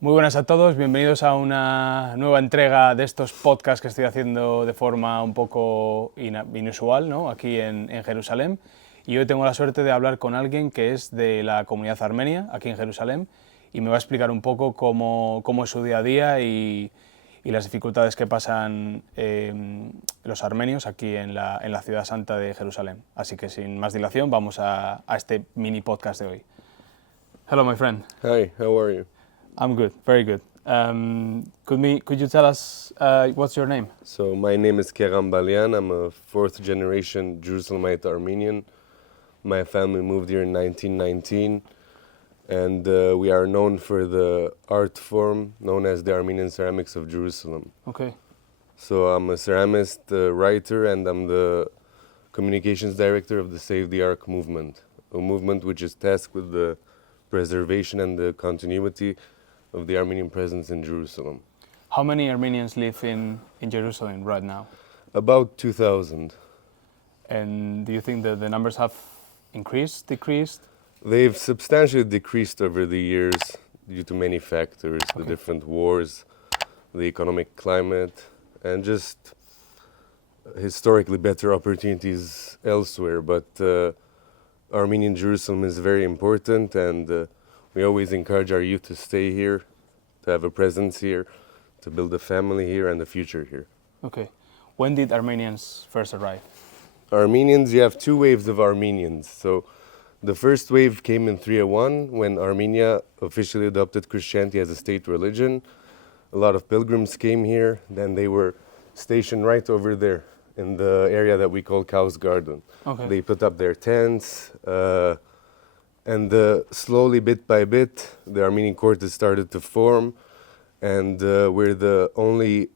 Muy buenas a todos, bienvenidos a una nueva entrega de estos podcasts que estoy haciendo de forma un poco inusual, ¿no? Aquí en Jerusalén. Y hoy tengo la suerte de hablar con alguien que es de la comunidad armenia, aquí en Jerusalén, y me va a explicar un poco cómo es su día a día y las dificultades que pasan los armenios aquí en la ciudad santa de Jerusalén. Así que sin más dilación vamos a este mini podcast de hoy. Hello, my friend. Hi, how are you? I'm good, very good. Could you tell us what's your name? So my name is Kegham Balian. I'm a fourth generation Jerusalemite Armenian. My family moved here in 1919, and we are known for the art form known as the Armenian ceramics of Jerusalem. Okay. So I'm a ceramist, writer, and I'm the communications director of the Save the ArQ movement, a movement which is tasked with the preservation and the continuity of the Armenian presence in Jerusalem. How many Armenians live in Jerusalem right now? About 2,000. And do you think that the numbers have increased, decreased? They've substantially decreased over the years due to many factors, the different wars, the economic climate, and just historically better opportunities elsewhere. But Armenian Jerusalem is very important, and we always encourage our youth to stay here, to have a presence here, to build a family here and a future here. Okay. When did Armenians first arrive? Armenians, you have two waves of Armenians. So the first wave came in 301 when Armenia officially adopted Christianity as a state religion. A lot of pilgrims came here, then they were stationed right over there in the area that we call Cow's Garden. Okay. They put up their tents, and slowly, bit by bit, the Armenian court has started to form, and we're the only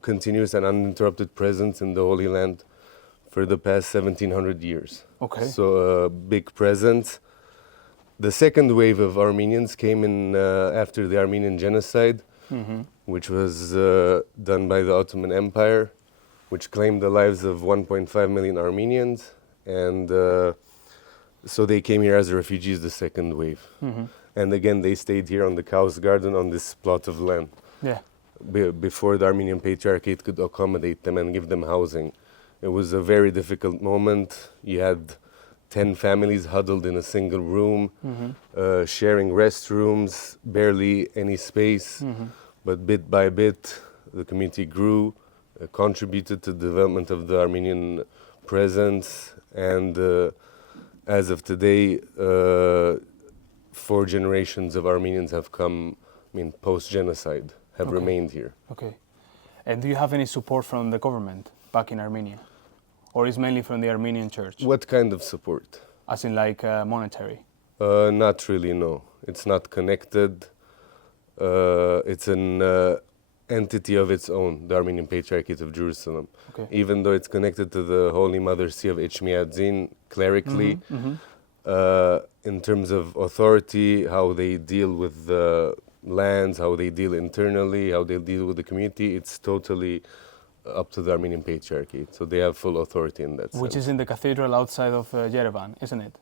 continuous and uninterrupted presence in the Holy Land for the past 1,700 years. Okay. So a big presence. The second wave of Armenians came in after the Armenian genocide, which was done by the Ottoman Empire, which claimed the lives of 1.5 million Armenians, and so they came here as refugees, the second wave. And again, they stayed here on the Cow's Garden on this plot of land. Yeah. Before the Armenian Patriarchate could accommodate them and give them housing. It was a very difficult moment. You had 10 families huddled in a single room, sharing restrooms, barely any space. But bit by bit, the community grew, contributed to the development of the Armenian presence, and as of today, 4 generations of Armenians have come, post-genocide, have remained here. Okay. And do you have any support from the government back in Armenia? Or is mainly from the Armenian church? What kind of support? As in like monetary? Not really, no. It's not connected. It's an entity of its own, the Armenian Patriarchate of Jerusalem. Okay. Even though it's connected to the Holy Mother See of Echmiadzin clerically, in terms of authority, how they deal with the lands, how they deal internally, how they deal with the community, it's totally up to the Armenian Patriarchate. So they have full authority in that sense. Which is in the cathedral outside of Yerevan, isn't it?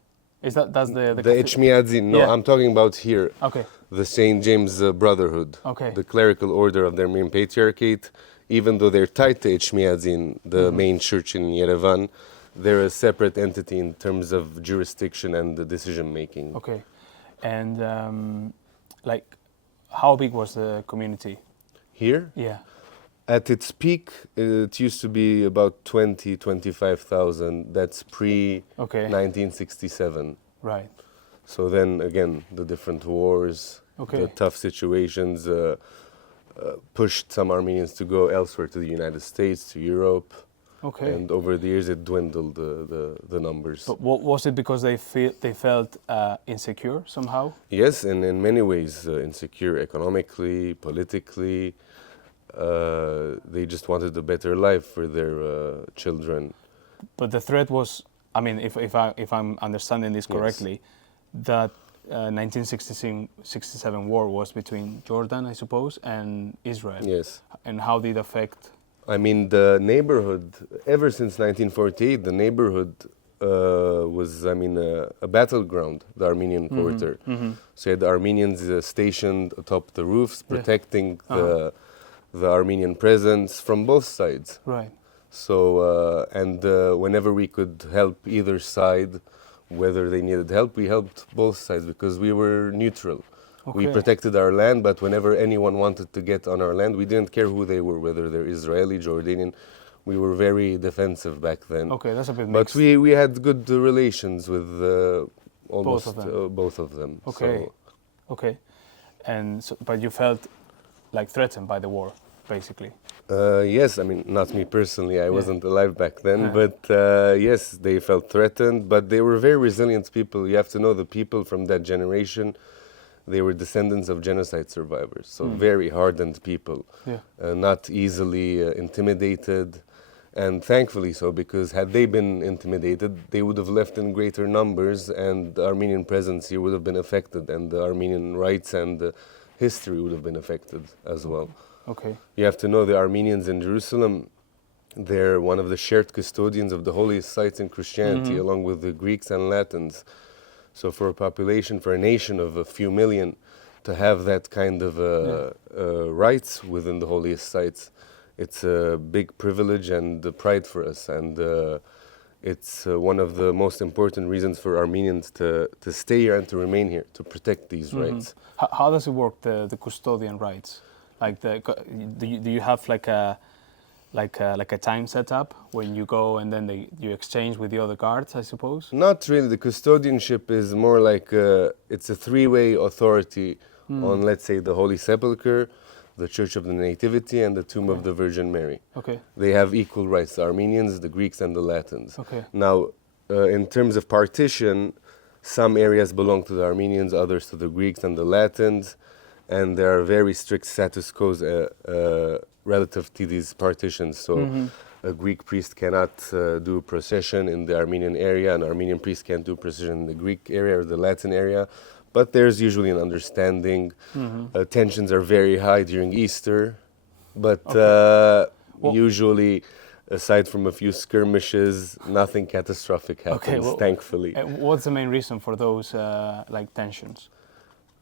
That's the Echmiadzin? No, yeah. I'm talking about here. Okay. The St. James Brotherhood, Okay. the clerical order of the Armenian Patriarchate. Even though they're tied to Echmiadzin, the main church in Yerevan, they're a separate entity in terms of jurisdiction and the decision making. Okay. And how big was the community? Here, Yeah. at its peak, it used to be about 25,000. That's pre-1967. Right. So then again, the different wars, the tough situations pushed some Armenians to go elsewhere, to the United States, to Europe. Okay. And over the years, it dwindled the numbers. But was it because they felt insecure somehow? Yes, and in many ways, insecure economically, politically. They just wanted a better life for their children. But the threat was, if I'm understanding this correctly, that 1967 war was between Jordan, I suppose, and Israel. Yes. And how did it affect? The neighborhood, ever since 1948, the neighborhood was, a battleground, the Armenian quarter. So you had the Armenians stationed atop the roofs, protecting the Armenian presence from both sides. Right. So, whenever we could help either side, whether they needed help, we helped both sides because we were neutral. Okay. We protected our land, but whenever anyone wanted to get on our land, we didn't care who they were, whether they're Israeli, Jordanian. We were very defensive back then. Okay, that's a bit But mixed. we had good relations with almost both of them. Okay. So, Okay. And so, but you felt like threatened by the war, basically. yes, not me personally, I wasn't alive back then, but yes, they felt threatened, but they were very resilient people. You have to know the people from that generation, they were descendants of genocide survivors, so very hardened people, not easily intimidated, and thankfully so, because had they been intimidated, they would have left in greater numbers, and the Armenian presence here would have been affected, and the Armenian rights and history would have been affected as well. Okay. You have to know the Armenians in Jerusalem, they're one of the shared custodians of the holiest sites in Christianity, along with the Greeks and Latins. So for a population, for a nation of a few million, to have that kind of rights within the holiest sites, it's a big privilege and pride for us. And it's one of the most important reasons for Armenians to stay here and to remain here, to protect these rights. How does it work, the custodian rights? Like, do you have like a time setup when you go and then you exchange with the other guards, I suppose? Not really. The custodianship is more like it's a three-way authority on, let's say, the Holy Sepulchre, the Church of the Nativity, and the Tomb of the Virgin Mary. Okay. They have equal rights, the Armenians, the Greeks, and the Latins. Okay. Now, in terms of partition, some areas belong to the Armenians, others to the Greeks and the Latins, and there are very strict status quos relative to these partitions. So a Greek priest cannot do procession in the Armenian area, an Armenian priest can't do procession in the Greek area or the Latin area, but there's usually an understanding. Tensions are very high during Easter, but usually, aside from a few skirmishes, nothing catastrophic happens, thankfully. What's the main reason for those tensions?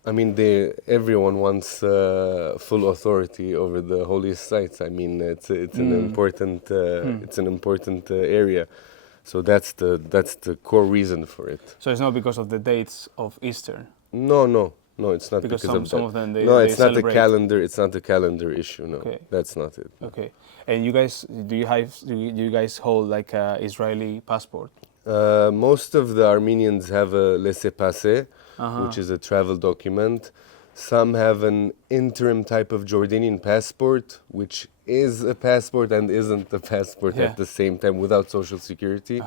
Everyone wants full authority over the holiest sites. It's an important area, so that's the core reason for it. So it's not because of the dates of Easter. No, it's not because some of that. of them It's celebrate. not a calendar. It's not a calendar issue. No, Okay. That's not it. Okay, and you guys, do you guys hold like a Israeli passport? Most of the Armenians have a laissez-passer, which is a travel document. Some have an interim type of Jordanian passport, which is a passport and isn't a passport at the same time, without social security.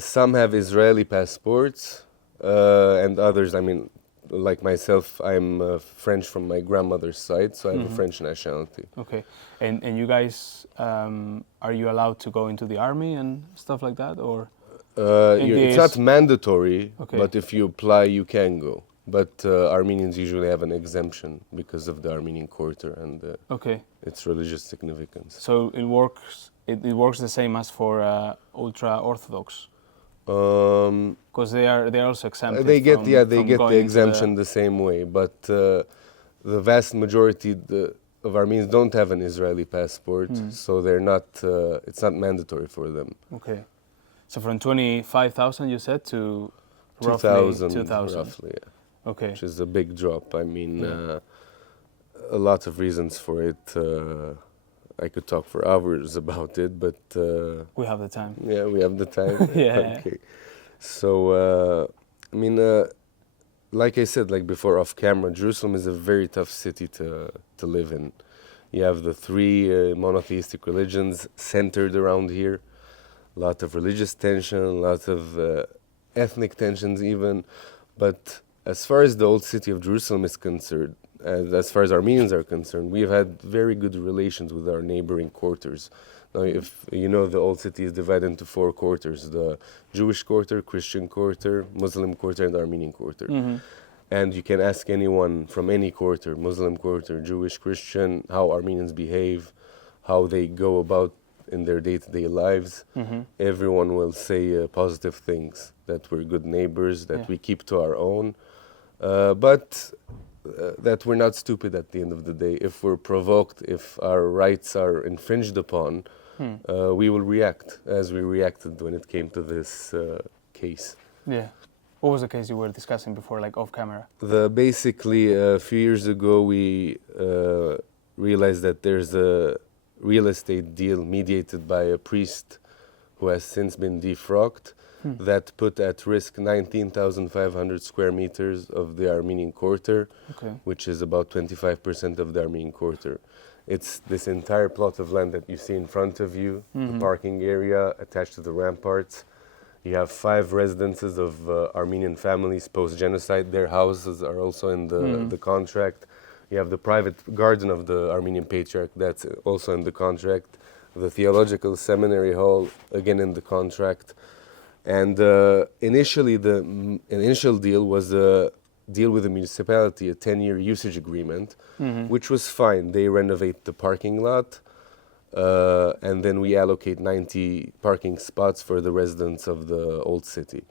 Some have Israeli passports, and others, like myself, I'm French from my grandmother's side, so I have a French nationality. Okay, and you guys, are you allowed to go into the army and stuff like that, or? It's not mandatory, Okay. but if you apply, you can go. But Armenians usually have an exemption because of the Armenian quarter and its religious significance. So it works. It works the same as for ultra-Orthodox. Because they are also exempted. They get from the exemption the same way, but the vast majority of Armenians don't have an Israeli passport, so they're not. It's not mandatory for them. Okay, so from 25,000 you said to 2,000 2,000 roughly. Yeah. Okay, Which is a big drop. A lot of reasons for it. I could talk for hours about it, but we have the time. Yeah, we have the time. Yeah. Okay. So, like I said, like before off camera, Jerusalem is a very tough city to live in. You have the three monotheistic religions centered around here. A lot of religious tension, a lot of ethnic tensions even. But as far as the old city of Jerusalem is concerned, as far as Armenians are concerned, we've had very good relations with our neighboring quarters. Now, if you know, the old city is divided into 4 quarters: the Jewish quarter, Christian quarter, Muslim quarter, and Armenian quarter. And you can ask anyone from any quarter, Muslim quarter, Jewish, Christian, how Armenians behave, how they go about in their day-to-day lives. Everyone will say positive things, that we're good neighbors, that we keep to our own, but that we're not stupid at the end of the day. If we're provoked, if our rights are infringed upon, we will react as we reacted when it came to this case. Yeah. What was the case you were discussing before, like off camera? Basically, a few years ago, we realized that there's a real estate deal mediated by a priest who has since been defrocked that put at risk 19,500 square meters of the Armenian quarter, which is about 25% of the Armenian quarter. It's this entire plot of land that you see in front of you, the parking area attached to the ramparts. You have 5 residences of Armenian families post-genocide. Their houses are also in the contract. You have the private garden of the Armenian Patriarch, that's also in the contract. The theological seminary hall, again in the contract. And initially, the initial deal was a deal with the municipality, a 10-year usage agreement, which was fine. They renovate the parking lot, and then we allocate 90 parking spots for the residents of the old city.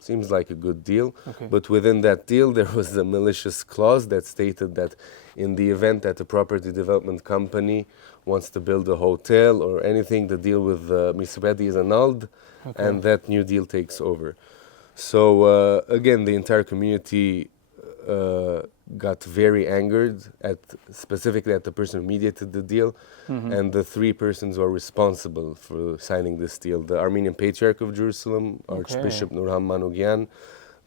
Seems like a good deal. But within that deal, there was a malicious clause that stated that in the event that a property development company wants to build a hotel or anything, the deal with the municipality is annulled, and that new deal takes over. So again, the entire community got very angered specifically at the person who mediated the deal, and the 3 persons who are responsible for signing this deal: the Armenian Patriarch of Jerusalem, Archbishop Nurhan Manugyan,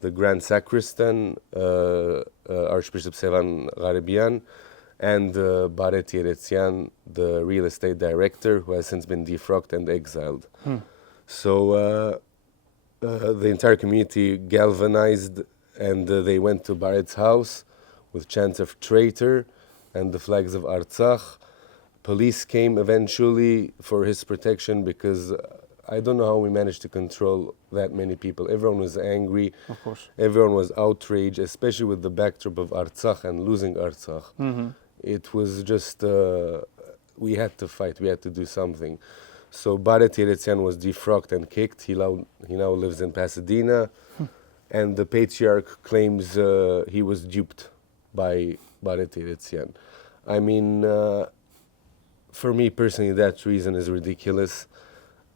the Grand Sacristan, Archbishop Sevan Gharibian, and Baret Yeretzian, the real estate director, who has since been defrocked and exiled. So the entire community galvanized, and they went to Baret's house with chants of traitor and the flags of Artsakh. Police came eventually for his protection, because I don't know how we managed to control that many people. Everyone was angry. Of course. Everyone was outraged, especially with the backdrop of Artsakh and losing Artsakh. It was just, we had to fight, we had to do something. So Baret Yeretzian was defrocked and kicked. He now lives in Pasadena. And the Patriarch claims he was duped by Baret Yeretzian. I mean, for me personally, that reason is ridiculous.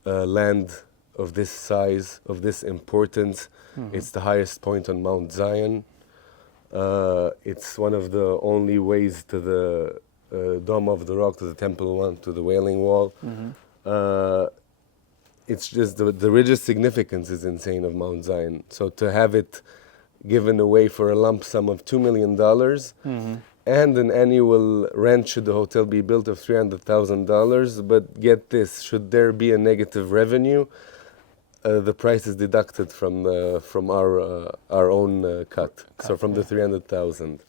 Land of this size, of this importance, it's the highest point on Mount Zion. It's one of the only ways to the Dome of the Rock, to the Temple Mount, to the Wailing Wall. It's just the religious significance is insane of Mount Zion. So to have it given away for a lump sum of $2 million and an annual rent, should the hotel be built, of $300,000, but get this, should there be a negative revenue, the price is deducted from our own cut, so from the 300,000.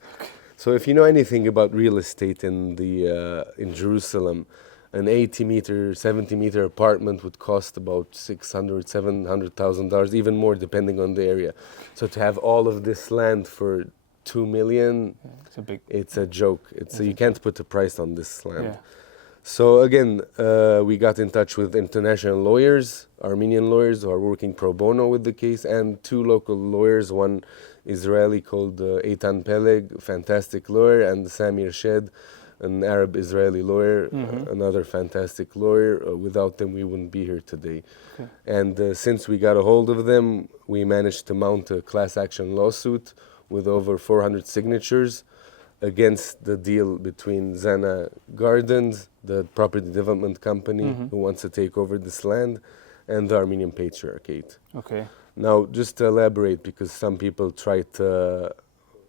So if you know anything about real estate in Jerusalem, an 80-meter, 70-meter apartment would cost about $600,000, $700,000, even more depending on the area. So to have all of this land for $2 million, it's a joke. You can't put a price on this land. So again, we got in touch with international lawyers, Armenian lawyers who are working pro bono with the case, and 2 local lawyers, one Israeli called Eitan Peleg, fantastic lawyer, and Samir Shed, an Arab-Israeli lawyer, another fantastic lawyer. Without them, we wouldn't be here today. And since we got a hold of them, we managed to mount a class action lawsuit with over 400 signatures against the deal between Zana Gardens, the property development company who wants to take over this land, and the Armenian Patriarchate. Now, just to elaborate, because some people try to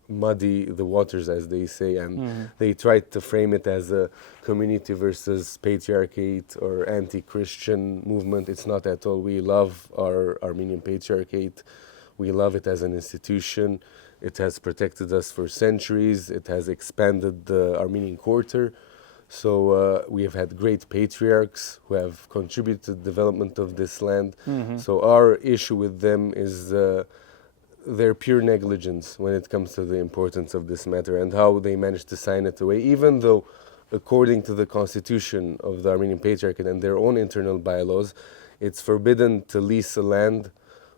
muddy the waters, as they say, and they tried to frame it as a community versus patriarchate or anti-Christian movement. It's not at all. We love our Armenian Patriarchate. We love it as an institution. It has protected us for centuries. It has expanded the Armenian quarter. So we have had great patriarchs who have contributed to the development of this land. So our issue with them is their pure negligence when it comes to the importance of this matter and how they managed to sign it away, even though according to the constitution of the Armenian Patriarchate and their own internal bylaws, it's forbidden to lease a land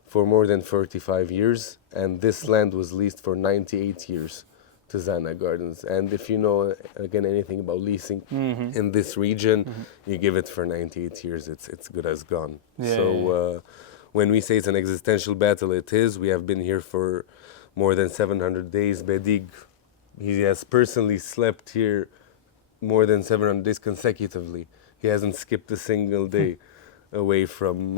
for more than 45 years, and this land was leased for 98 years to Zana Gardens. And if you know, again, anything about leasing in this region, you give it for 98 years, it's good as gone. When we say it's an existential battle, it is. We have been here for more than 700 days. Bedig, he has personally slept here more than 700 days consecutively. He hasn't skipped a single day away from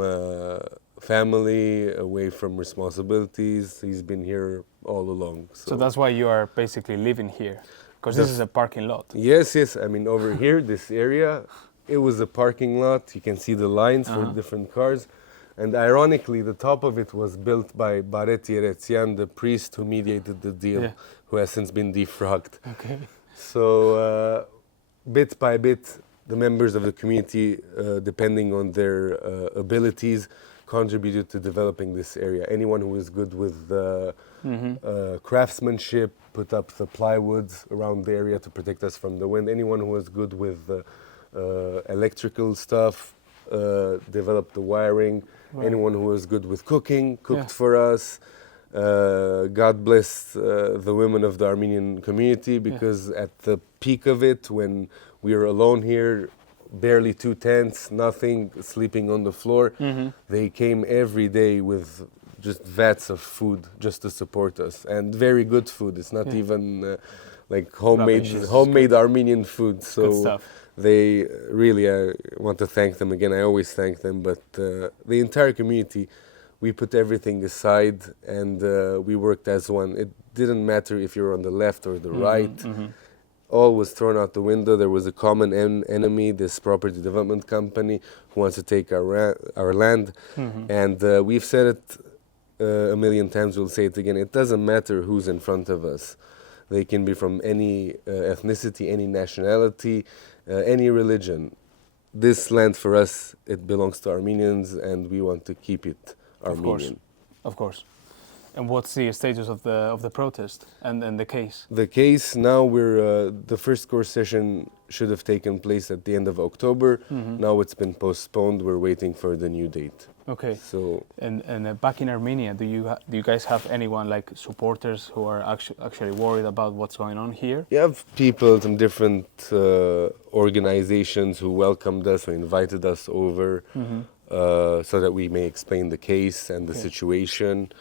family, away from responsibilities. He's been here all along. So that's why you are basically living here, because this is a parking lot. Yes. I mean, over here, this area, it was a parking lot. You can see the lines for different cars. And ironically, the top of it was built by Bareti Eretzian, the priest who mediated the deal, who has since been defrocked. Okay. So bit by bit, the members of the community, depending on their abilities, contributed to developing this area. Anyone who was good with craftsmanship put up the plywoods around the area to protect us from the wind. Anyone who was good with electrical stuff developed the wiring. Right. Anyone who was good with cooking cooked for us. God bless the women of the Armenian community, because at the peak of it, when we were alone here, barely 2 tents, nothing, sleeping on the floor, they came every day with just vats of food just to support us, and very good food. It's not even like homemade Armenian food. So good stuff. They really, I want to thank them again. I always thank them, but the entire community, we put everything aside and we worked as one. It didn't matter if you're on the left or the right. All was thrown out the window. There was a common enemy, this property development company who wants to take our land. And we've said it a million times, we'll say it again. It doesn't matter who's in front of us. They can be from any ethnicity, any nationality, any religion. This land for us, it belongs to Armenians, and we want to keep it Armenian. Of course. And what's the status of the protest and the case? The case now, we're the first court session should have taken place at the end of October. Now it's been postponed. We're waiting for the new date. Okay. So and back in Armenia, do you guys have anyone like supporters who are actually worried about what's going on here? You have people from different organizations who welcomed us, who invited us over, so that we may explain the case and the situation.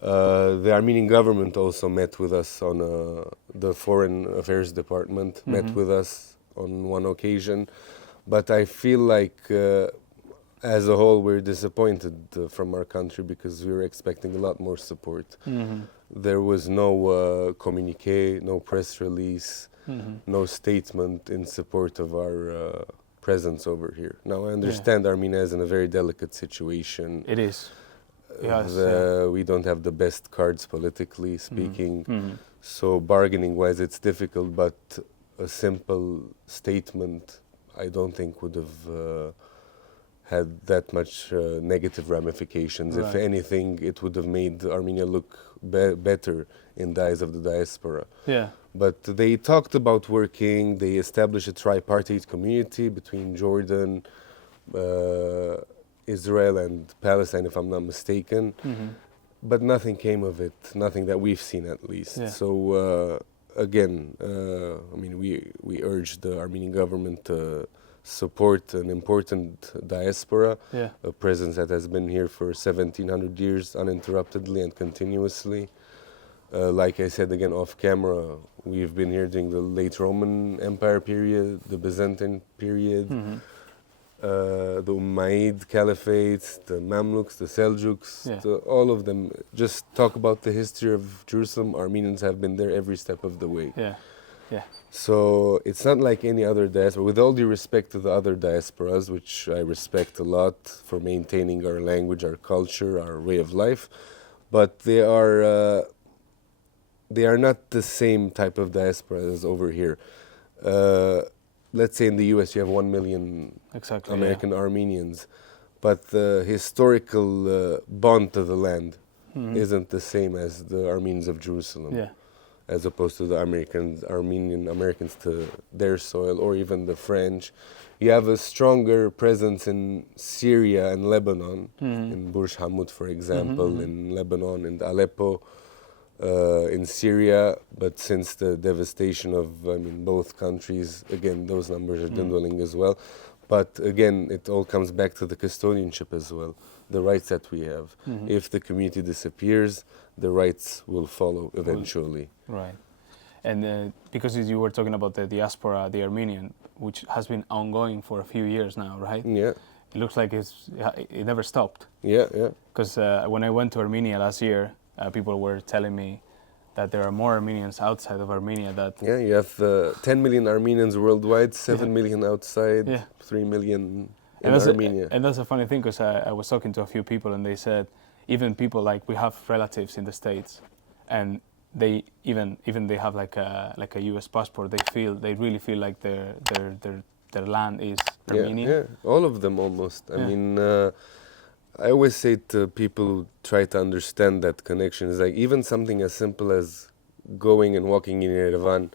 The Armenian government also met with us on the Foreign Affairs Department, met with us on one occasion. But I feel like as a whole we're disappointed from our country, because we were expecting a lot more support. There was no communique, no press release, no statement in support of our presence over here. Now I understand Armenia is in a very delicate situation. It is. Yes, we don't have the best cards politically speaking, so bargaining-wise it's difficult, but a simple statement I don't think would have had that much negative ramifications. Right. If anything, it would have made Armenia look better in the eyes of the diaspora. Yeah. But they talked about working, they established a tripartite community between Jordan, Israel and Palestine, if I'm not mistaken, but nothing came of it, nothing that we've seen at least. Yeah. So again, I mean, we urge the Armenian government to support an important diaspora, a presence that has been here for 1700 years uninterruptedly and continuously. Like I said again off camera, we've been here during the late Roman Empire period, the Byzantine period, the Umayyad Caliphates, the Mamluks, the Seljuks, all of them. Just talk about the history of Jerusalem. Armenians have been there every step of the way. So it's not like any other diaspora. With all due respect to the other diasporas, which I respect a lot for maintaining our language, our culture, our way of life, but they are not the same type of diaspora as over here. Let's say in the US you have 1 million American Armenians, but the historical bond to the land isn't the same as the Armenians of Jerusalem. as opposed to the Armenian Americans to their soil, or even the French. You have a stronger presence in Syria and Lebanon, in Burj Hamid, for example, in Lebanon, in Aleppo, in Syria. But since the devastation of both countries, again, those numbers are dwindling as well. But again, it all comes back to the custodianship as well, the rights that we have. If the community disappears, the rights will follow eventually. Right. And because you were talking about the diaspora, the Armenian, which has been ongoing for a few years now, right? Yeah. It looks like it never stopped. Yeah, yeah. Because when I went to Armenia last year, people were telling me that there are more Armenians outside of Armenia that... Yeah, you have 10 million Armenians worldwide, 7 million outside, 3 million in Armenia. And that's a funny thing, because I was talking to a few people and they said, even people like, we have relatives in the States, and they even they have like a US passport, they really feel like their land is Armenian. Yeah, all of them almost. I mean, I always say to people who try to understand that connection, is like even something as simple as going and walking in Yerevan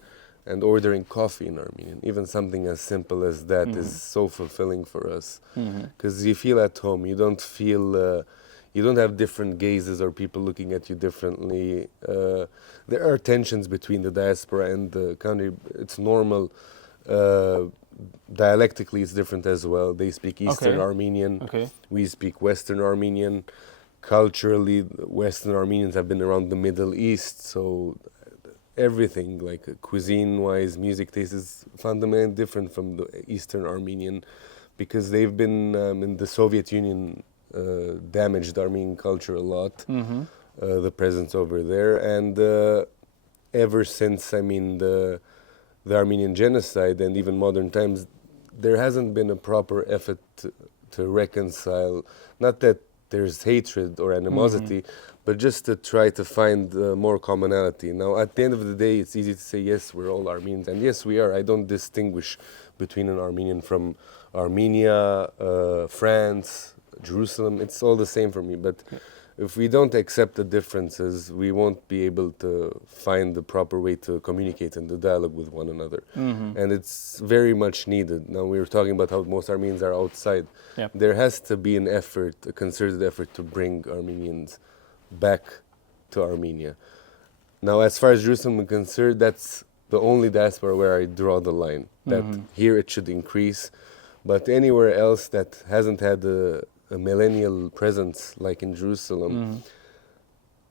and ordering coffee in Armenian. Even something as simple as that is so fulfilling for us, because you feel at home. You don't feel, you don't have different gazes or people looking at you differently. There are tensions between the diaspora and the country. It's normal. Dialectically, it's different as well. They speak Eastern Armenian. We speak Western Armenian. Culturally, Western Armenians have been around the Middle East, so everything, like cuisine-wise, music taste is fundamentally different from the Eastern Armenian, because they've been in the Soviet Union, damaged Armenian culture a lot, the presence over there, and ever since, the Armenian genocide and even modern times, there hasn't been a proper effort to reconcile, not that there's hatred or animosity, but just to try to find more commonality. Now, at the end of the day, it's easy to say, yes, we're all Armenians, and yes, we are. I don't distinguish between an Armenian from Armenia, France, Jerusalem. It's all the same for me, but if we don't accept the differences, we won't be able to find the proper way to communicate and to dialogue with one another. And it's very much needed. Now, we were talking about how most Armenians are outside. There has to be an effort, a concerted effort, to bring Armenians back to Armenia. Now, as far as Jerusalem is concerned, that's the only diaspora where I draw the line, that here it should increase, but anywhere else that hasn't had a millennial presence like in Jerusalem,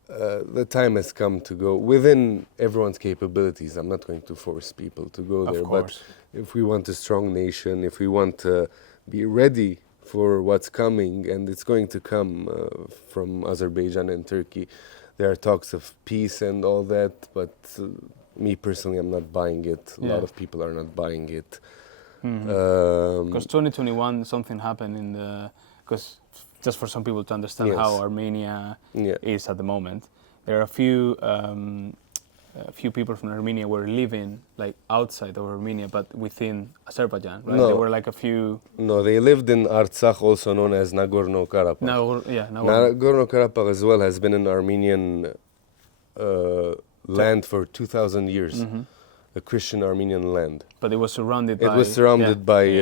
the time has come to go within everyone's capabilities. I'm not going to force people to go there, but if we want a strong nation, if we want to be ready for what's coming, and it's going to come from Azerbaijan and Turkey, there are talks of peace and all that, but me personally, I'm not buying it. A lot of people are not buying it. Because 2021, something happened in the... Because just for some people to understand how Armenia is at the moment, there are a few people from Armenia were living like outside of Armenia, but within Azerbaijan, right? No. There were like a few... No, they lived in Artsakh, also known as Nagorno-Karabakh. Nagorno-Karabakh as well has been an Armenian land for 2,000 years. A Christian Armenian land. But it was surrounded by... It was surrounded by,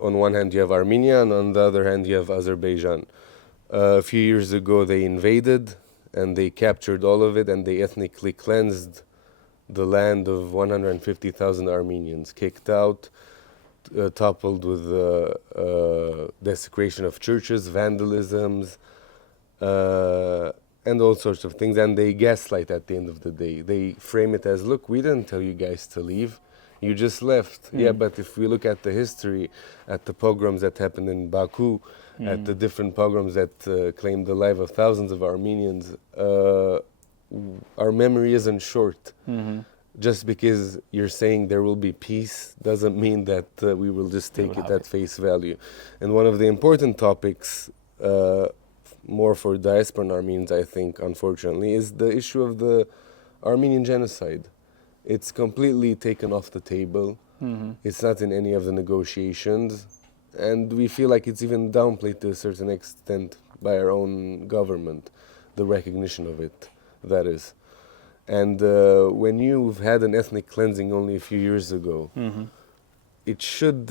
on one hand you have Armenia, and on the other hand you have Azerbaijan. A few years ago they invaded, and they captured all of it, and they ethnically cleansed the land of 150,000 Armenians, kicked out, toppled with desecration of churches, vandalisms, and all sorts of things, and they gaslight at the end of the day. They frame it as, look, we didn't tell you guys to leave, you just left. Yeah, but if we look at the history, at the pogroms that happened in Baku, at the different pogroms that claimed the life of thousands of Armenians, our memory isn't short. Just because you're saying there will be peace doesn't mean that we will just take it at face value. And one of the important topics, more for diasporan Armenians, I think, unfortunately, is the issue of the Armenian genocide. It's completely taken off the table. It's not in any of the negotiations. And we feel like it's even downplayed to a certain extent by our own government, the recognition of it, that is. And when you've had an ethnic cleansing only a few years ago, it should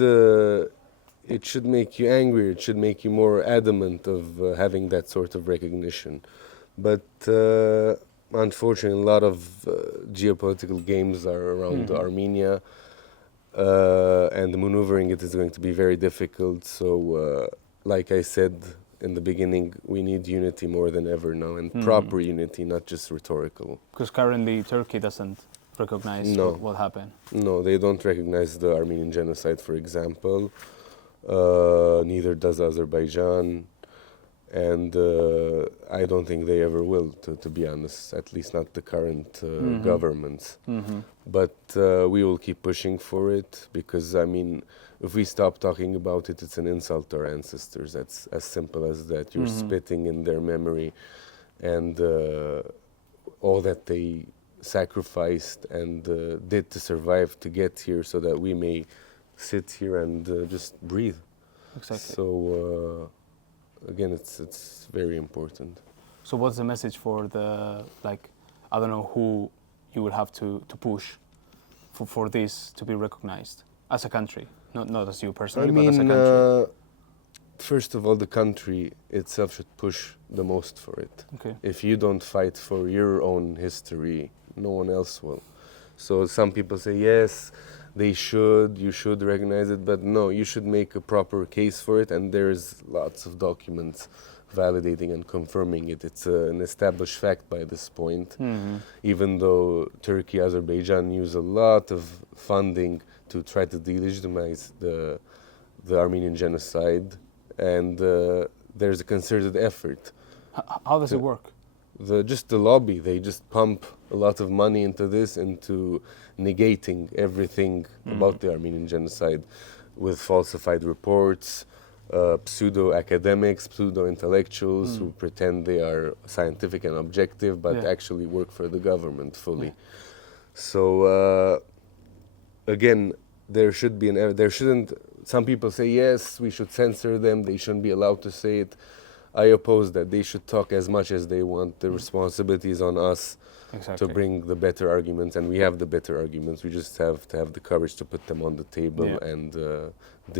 make you angry. It should make you more adamant of having that sort of recognition. But unfortunately, a lot of geopolitical games are around Armenia, and maneuvering it is going to be very difficult. So, like I said in the beginning, we need unity more than ever now, and proper unity, not just rhetorical. Because currently Turkey doesn't recognize what happened. No, they don't recognize the Armenian genocide, for example. Neither does Azerbaijan. And I don't think they ever will, to be honest, at least not the current governments. But we will keep pushing for it, because, I mean, if we stop talking about it, it's an insult to our ancestors. That's as simple as that. You're spitting in their memory and all that they sacrificed and did to survive to get here, so that we may sit here and just breathe. Exactly. So, again, it's very important. So what's the message for the, like, I don't know who you would have to push for this to be recognized as a country? Not as you personally, but as a country. First of all, the country itself should push the most for it. Okay. If you don't fight for your own history, no one else will. So some people say, yes, you should recognize it, but no, you should make a proper case for it, and there's lots of documents validating and confirming it. It's an established fact by this point, even though Turkey, Azerbaijan use a lot of funding to try to delegitimize the Armenian genocide, and there's a concerted effort. How does it work? Just the lobby, they just pump a lot of money into this, into negating everything about the Armenian genocide with falsified reports, pseudo-academics, pseudo-intellectuals who pretend they are scientific and objective, but actually work for the government fully. So, again, there shouldn't, some people say, yes, we should censor them, they shouldn't be allowed to say it. I oppose that. They should talk as much as they want. The responsibility is on us to bring the better arguments, and we have the better arguments. We just have to have the courage to put them on the table and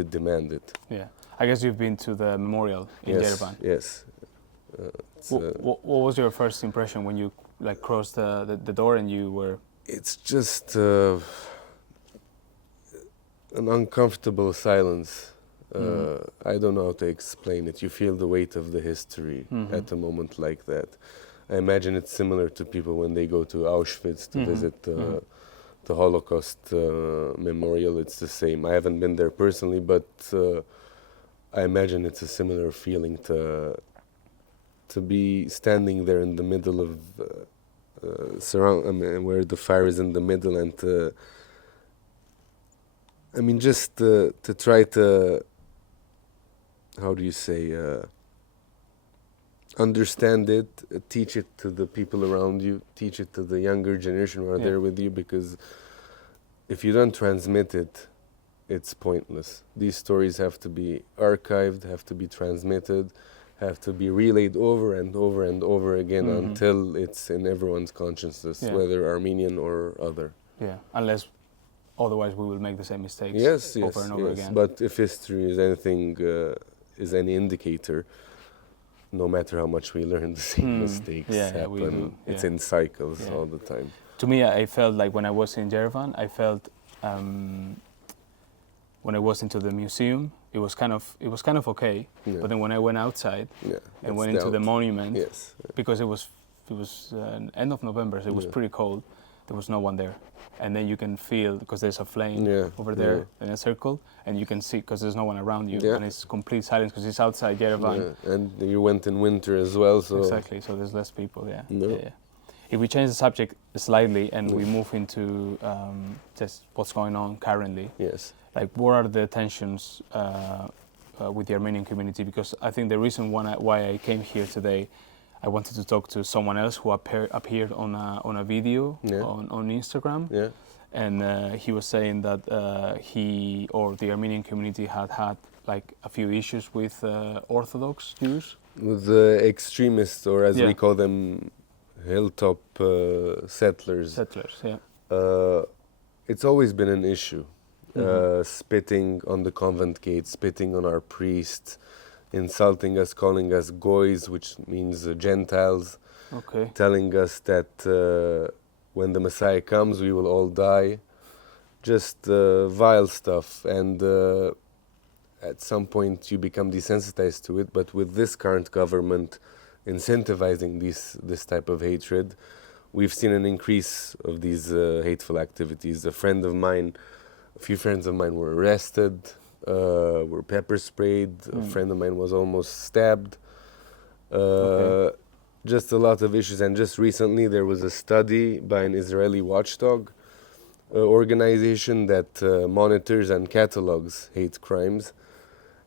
demand it. Yeah. I guess you've been to the memorial in Yerevan. Yes. What was your first impression when you crossed the door and you were... It's just an uncomfortable silence. I don't know how to explain it. You feel the weight of the history at a moment like that. I imagine it's similar to people when they go to Auschwitz to visit the Holocaust memorial. It's the same. I haven't been there personally, but I imagine it's a similar feeling to be standing there in the middle of where the fire is in the middle, and just to try to, how do you say, understand it, teach it to the people around you, teach it to the younger generation who are there with you, because if you don't transmit it, it's pointless. These stories have to be archived, have to be transmitted, have to be relayed over and over and over again until it's in everyone's consciousness, whether Armenian or other. Yeah, unless otherwise we will make the same mistakes over and over again. But if history is anything, is any indicator, no matter how much we learn, the same mistakes happen. It's in cycles all the time. To me, I felt like when I was in Yerevan, I felt when I was into the museum, it was kind of okay. But then when I went outside and went into the monument, because it was end of November, so it was pretty cold. There was no one there, and then you can feel, because there's a flame over there in a circle, and you can see, because there's no one around you, and it's complete silence because it's outside Yerevan. And you went in winter as well, so exactly. So there's less people. If we change the subject slightly and we move into just what's going on currently, like what are the tensions with the Armenian community? Because I think the reason why I came here today, I wanted to talk to someone else who appeared on a video on Instagram, and he was saying that he or the Armenian community had like a few issues with Orthodox Jews, with the extremists, or as we call them, hilltop settlers. Settlers, yeah. It's always been an issue. Spitting on the convent gates, spitting on our priests, insulting us, calling us goys, which means Gentiles, telling us that when the Messiah comes, we will all die. Just vile stuff. And at some point, you become desensitized to it. But with this current government incentivizing this type of hatred, we've seen an increase of these hateful activities. A few friends of mine were arrested, were pepper sprayed. A friend of mine was almost stabbed. Just a lot of issues. And just recently there was a study by an Israeli watchdog organization that monitors and catalogs hate crimes.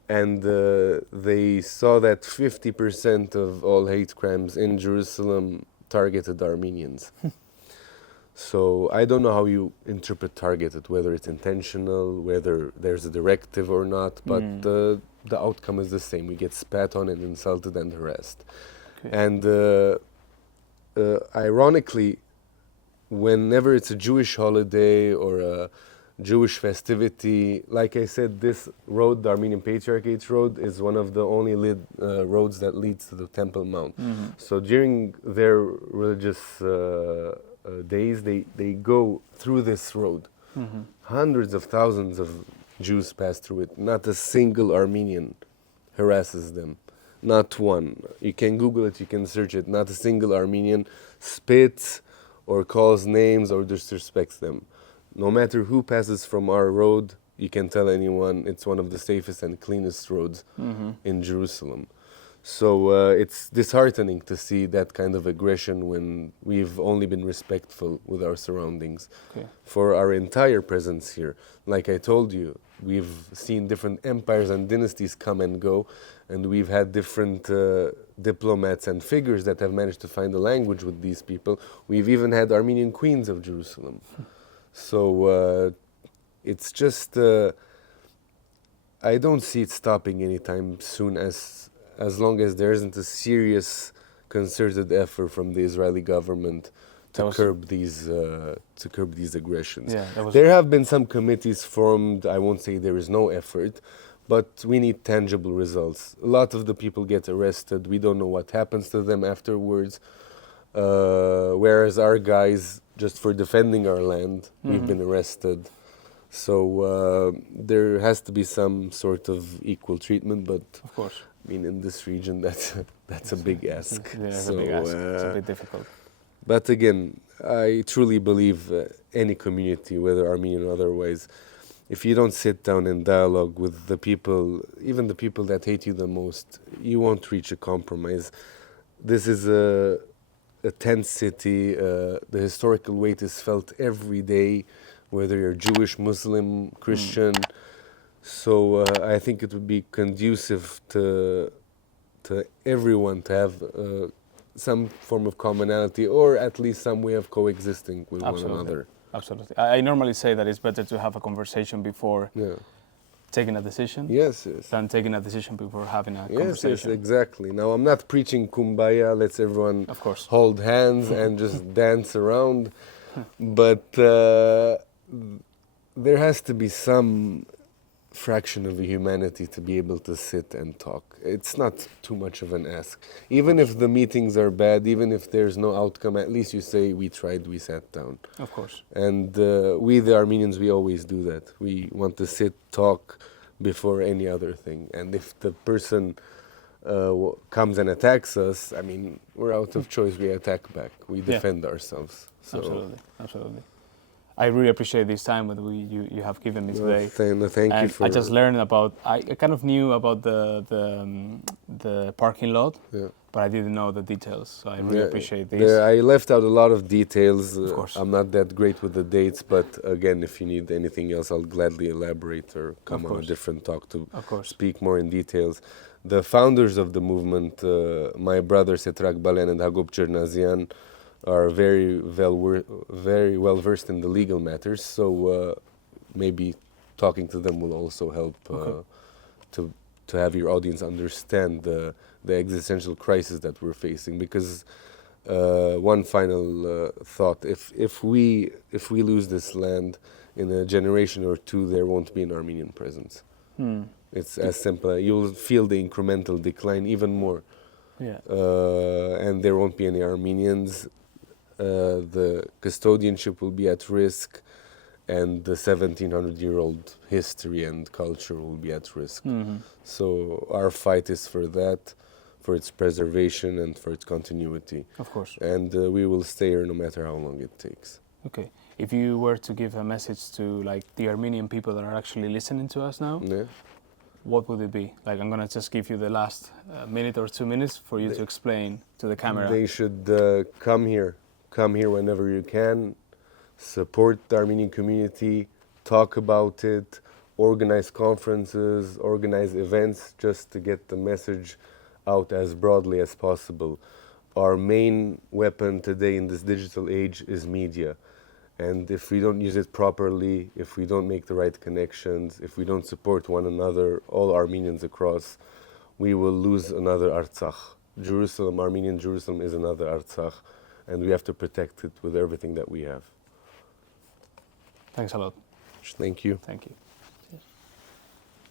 And they saw that 50% of all hate crimes in Jerusalem targeted Armenians. So I don't know how you interpret targeted, whether it's intentional, whether there's a directive or not, but the outcome is the same. We get spat on and insulted and harassed. And ironically, whenever it's a Jewish holiday or a Jewish festivity, like I said, this road, the Armenian Patriarchate Road, is one of the only roads that leads to the Temple Mount. So during their religious days, they go through this road. Hundreds of thousands of Jews pass through it. Not a single Armenian harasses them. Not one. You can Google it, you can search it. Not a single Armenian spits or calls names or disrespects them. No matter who passes from our road, you can tell anyone it's one of the safest and cleanest roads in Jerusalem. So it's disheartening to see that kind of aggression when we've only been respectful with our surroundings. For our entire presence here, like I told you, we've seen different empires and dynasties come and go, and we've had different diplomats and figures that have managed to find a language with these people. We've even had Armenian queens of Jerusalem. So it's just, I don't see it stopping anytime soon as long as there isn't a serious concerted effort from the Israeli government to curb these aggressions. There have been some committees formed. I won't say there is no effort, but we need tangible results. A lot of the people get arrested. We don't know what happens to them afterwards. Whereas our guys, just for defending our land, we've been arrested. So there has to be some sort of equal treatment, but of course, I mean, in this region, that's a big ask. It's a big ask. It's a bit difficult. But again, I truly believe any community, whether Armenian or otherwise, if you don't sit down and dialogue with the people, even the people that hate you the most, you won't reach a compromise. This is a tent city. The historical weight is felt every day, whether you're Jewish, Muslim, Christian. So I think it would be conducive to everyone to have some form of commonality, or at least some way of coexisting with one another. Absolutely. I normally say that it's better to have a conversation before taking a decision than taking a decision before having a conversation. Yes, exactly. Now, I'm not preaching kumbaya, let's everyone hold hands and just dance around, but there has to be some fraction of humanity to be able to sit and talk. It's not too much of an ask. Even if the meetings are bad, even if there's no outcome, at least you say, we tried, we sat down. Of course. And we, the Armenians, we always do that. We want to sit, talk before any other thing. And if the person comes and attacks us, I mean, we're out of choice. We attack back. We defend ourselves. So absolutely, absolutely. I really appreciate this time that you have given me today. Thank you for. I just learned about. I kind of knew about the parking lot, but I didn't know the details. So I really appreciate this. I left out a lot of details. Of course. I'm not that great with the dates, but again, if you need anything else, I'll gladly elaborate or come on a different talk to speak more in details. The founders of the movement, my brothers Kegham Balian and Hagop Chernazian, are very well versed in the legal matters, so maybe talking to them will also help to have your audience understand the existential crisis that we're facing, because one final thought: if we lose this land in a generation or two, there won't be an Armenian presence. It's as simple. You'll feel the incremental decline even more. Yeah. And there won't be any Armenians. The custodianship will be at risk, and the 1700-year-old history and culture will be at risk. So our fight is for that, for its preservation and for its continuity. Of course. And we will stay here no matter how long it takes. Okay. If you were to give a message to like the Armenian people that are actually listening to us now, Yeah. what would it be? Like, I'm gonna just give you the last minute or 2 minutes for you to explain to the camera. They should come here whenever you can, support the Armenian community, talk about it, organize conferences, organize events just to get the message out as broadly as possible. Our main weapon today in this digital age is media. And if we don't use it properly, if we don't make the right connections, if we don't support one another, all Armenians across, we will lose another Artsakh. Jerusalem, Armenian Jerusalem is another Artsakh, and we have to protect it with everything that we have. Thanks a lot. Thank you. Thank you.